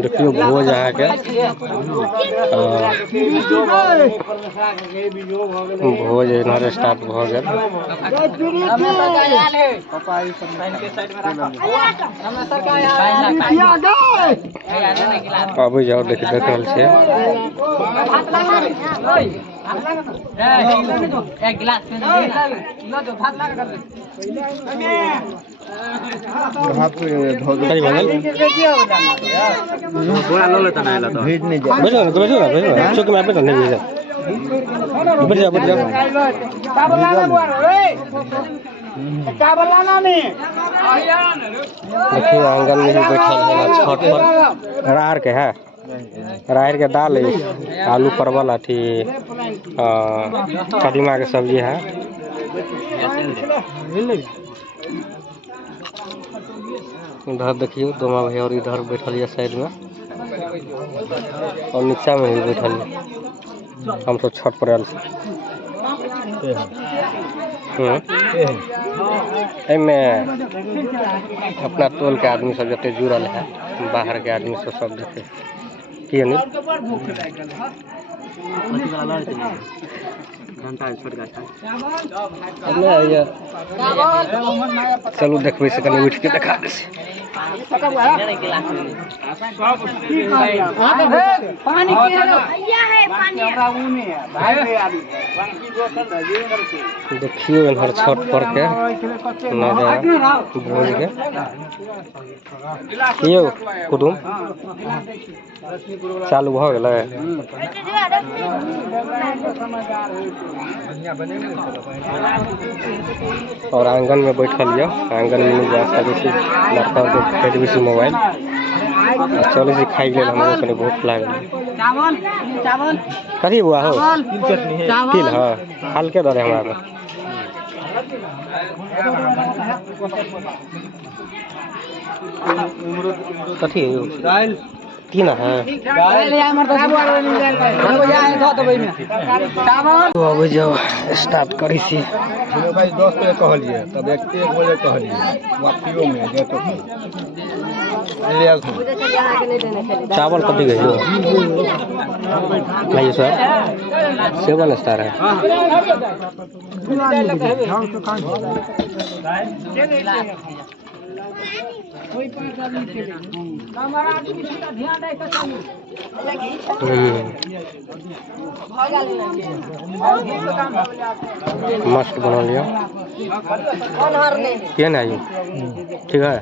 देखियो भोज है के भोज इन्होंने स्टार्ट हो गया। अभी जाओ देख रहल छे एक गिलास देखिए आंगन में भी बैठल है छत पर रार के है, राहर के दाल है, आलू परवल अथी कदीमा के सब्जी है। इधर देखियो दोनों भाई और इधर बैठल है साइड में और नीचा में भी बैठल है। हम तो छत पर आयल में अपना टोल के आदमी सब जते जुड़ल है, बाहर के आदमी सब देखे चलू देखबे से कनी उठ के देखा दे देखियो इधर छत पर के भोज के यो कुटुम चालू भ गेलै। और आंगन में बैठल है, आंगन में जा सके लड़का के फेटबी से मोबाइल चले से खाई ले। हमरो कने भूख लागल कथी बुआ हो किल ह हल्के दे हमरा कथी दाल की ना है तो अब जाओ स्टार्ट करी सी भाई 10 बजे कहलिए तब 1 बजे कहलिए वापियो में जे तो चावल कथी गई नहीं सर 7 स्टार है। मस्त बना लिया क्या ना ठीक है।